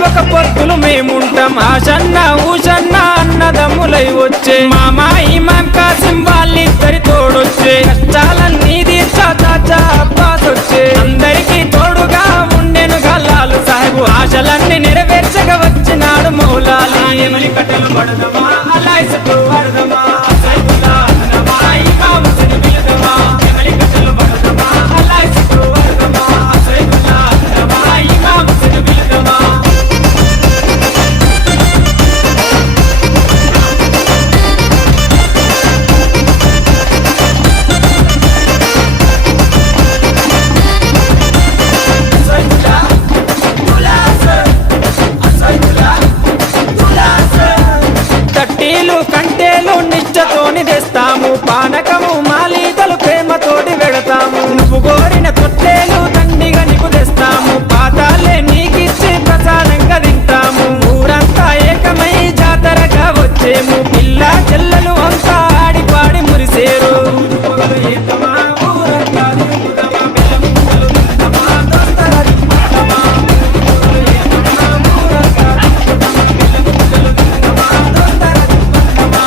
ఒక పొత్తులు మేముంటాం ఆశన్న ఊషన్న అన్నదమ్ములై వచ్చే మామ ఇమాం కాసిం వాళ్ళిద్దరి తోడొచ్చే కష్టాలన్నీ తీర్చా చాచా అబ్బాస్ వచ్చే అందరికీ తోడుగా ఉండెను గల్లాలు సాహెబు ఆశలన్నీ నెరవేర్చగా వచ్చినాడు మౌలాలి ఎమలి కట్టలు పడదమా అల్లాయిసకు వరదమా సైదుల్లా అనమా ఇమాం హుస్సేన్ బిలదమా ఎమలి కట్టలు పడదమా అల్లాయిసకు వరదమా సైదుల్లా అనమా ఇమాం హుస్సేన్ బిలదమా తట్టీలు కంటేలు నిచ్చతోని తెస్తాము పానకము మాలీతలు ప్రేమతోటి వెడతాము నువ్వు కోరిన తొట్టేలు దండిగా నీకు తెస్తాము పాతాలే నీకిచ్చి ప్రసాదంగా తింటాము ఊరంతా ఏకమై జాతరగా వచ్చేము పిల్ల చెల్లెలు అంతా ఆడిపాడి మురిసేరు ఏకమా ఊరంతా తిరుగుదమా బెల్లం ముక్కలు తిందమా దోస్తర తిందమా ఏకమా ఊరంతా తిరుగుదమా బెల్లం ముక్కలు తిందమా దోస్తర తిందమా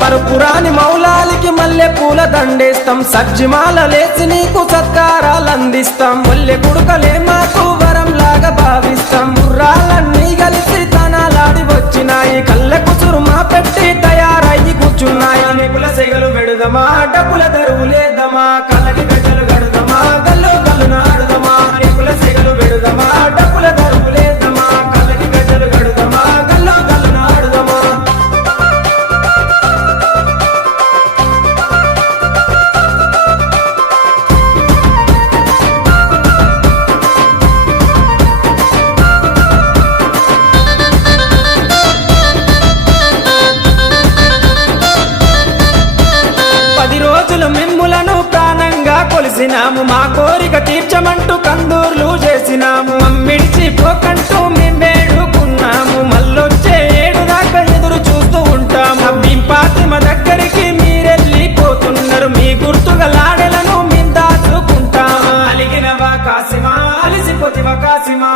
పరుపురాని మౌలాలికి మల్లె పూల దండేస్తాం సజ్జిమాల లేచి నీకు సత్కారాలు అందిస్తాం మల్లె కుడుకలే మాకు వరం లాగా భావిస్తాం గుర్రాలన్నీ కలిసి తనాలాడి వచ్చినాయి కళ్ళ కుసురు మా పెట్టి తయారయ్యి కూర్చున్నాయి నెపుల సెగలు పెడదమా డబ్బుల దరువులేద్దామా కళ్ళకి గజ్జలు గడుదమా గల్లు గల్లు నాడుదమా నెపుల సెగలు పెడదమా డబ్బుల దరువులేద్దామా కళ్ళకి గజ్జలు గడుదమా గల్లు గల్లు నాడుదమా మిమ్ములను ప్రాణంగా కొలిసినాము మా కోరిక తీర్చమంటూ కందూర్లు చేసినాము మమ్మిడిచి పోకంటూ మేము వేడుకున్నాము మళ్ళొచ్చే ఏడు దాకా ఎదురు చూస్తూ ఉంటాము మీ ఫాతిమ దగ్గరికి మీరెళ్ళిపోతున్నారు మీ గుర్తుగా లాడెలను మేము దాచుకుంటాము అలిగినవా కాసిమా అలిసిపోతివా కాసిమా